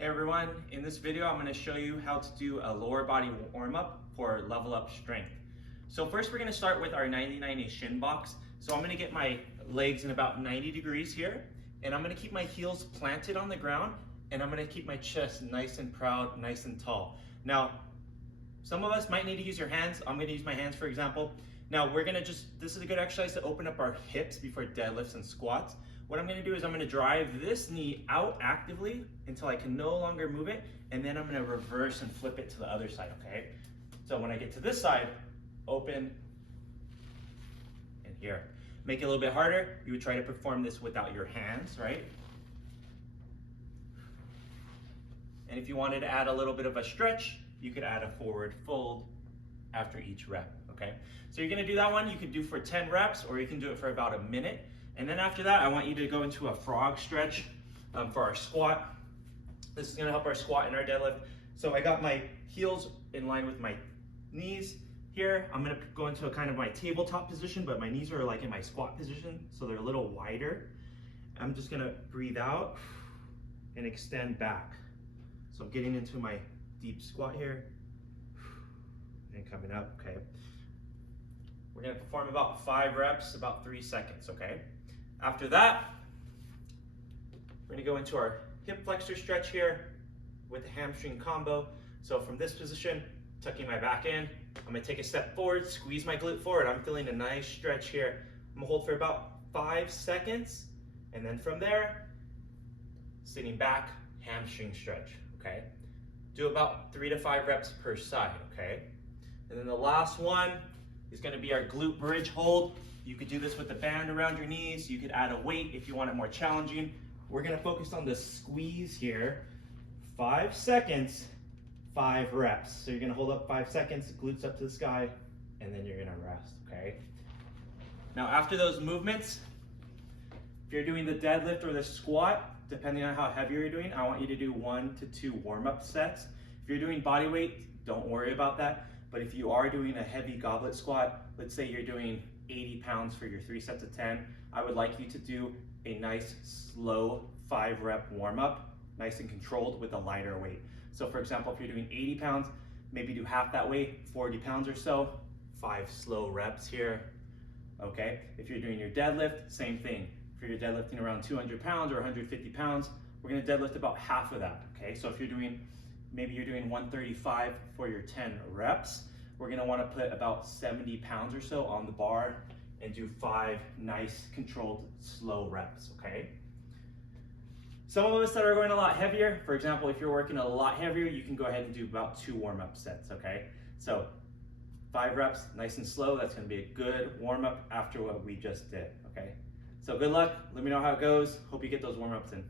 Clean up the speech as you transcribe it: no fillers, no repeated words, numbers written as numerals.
Hey everyone, in this video I'm going to show you how to do a lower body warm-up for level up strength. So first we're going to start with our 90-90 shin box. So I'm going to get my legs in about 90 degrees here, and I'm going to keep my heels planted on the ground, and I'm going to keep my chest nice and proud, nice and tall. Now, some of us might need to use your hands. I'm going to use my hands for example. Now we're going to this is a good exercise to open up our hips before deadlifts and squats. What I'm going to do is I'm going to drive this knee out actively until I can no longer move it, and then I'm going to reverse and flip it to the other side, okay? So when I get to this side, open, and here. Make it a little bit harder. You would try to perform this without your hands, right? And if you wanted to add a little bit of a stretch, you could add a forward fold after each rep, okay? So you're going to do that one. You can do for 10 reps, or you can do it for about a minute. And then after that, I want you to go into a frog stretch for our squat. This is gonna help our squat and our deadlift. So I got my heels in line with my knees here. I'm gonna go into a kind of my tabletop position, but my knees are like in my squat position, so they're a little wider. I'm just gonna breathe out and extend back. So I'm getting into my deep squat here and coming up, okay? We're gonna perform about 5 reps, about 3 seconds, okay? After that, we're gonna go into our hip flexor stretch here with the hamstring combo. So from this position, tucking my back in, I'm gonna take a step forward, squeeze my glute forward. I'm feeling a nice stretch here. I'm gonna hold for about 5 seconds, and then from there, sitting back, hamstring stretch, okay? Do about 3 to 5 reps per side, okay? And then the last one is gonna be our glute bridge hold. You could do this with a band around your knees. You could add a weight if you want it more challenging. We're gonna focus on the squeeze here. 5 seconds, 5 reps. So you're gonna hold up 5 seconds, glutes up to the sky, and then you're gonna rest, okay? Now after those movements, if you're doing the deadlift or the squat, depending on how heavy you're doing, I want you to do 1 to 2 warm-up sets. If you're doing body weight, don't worry about that. But if you are doing a heavy goblet squat, let's say you're doing 80 pounds for your 3 sets of 10, I would like you to do a nice slow 5 rep warm up, nice and controlled with a lighter weight. So for example, if you're doing 80 pounds, maybe do half that weight, 40 pounds or so, 5 slow reps here, okay? If you're doing your deadlift, same thing. If you're deadlifting around 200 pounds or 150 pounds, we're gonna deadlift about half of that, okay? So if you're doing, maybe you're doing 135 for your 10 reps, we're gonna wanna put about 70 pounds or so on the bar and do 5 nice, controlled, slow reps, okay? Some of us that are going a lot heavier, for example, if you're working a lot heavier, you can go ahead and do about 2 warm-up sets, okay? So 5 reps, nice and slow, that's gonna be a good warm-up after what we just did, okay? So good luck, let me know how it goes. Hope you get those warm-ups in.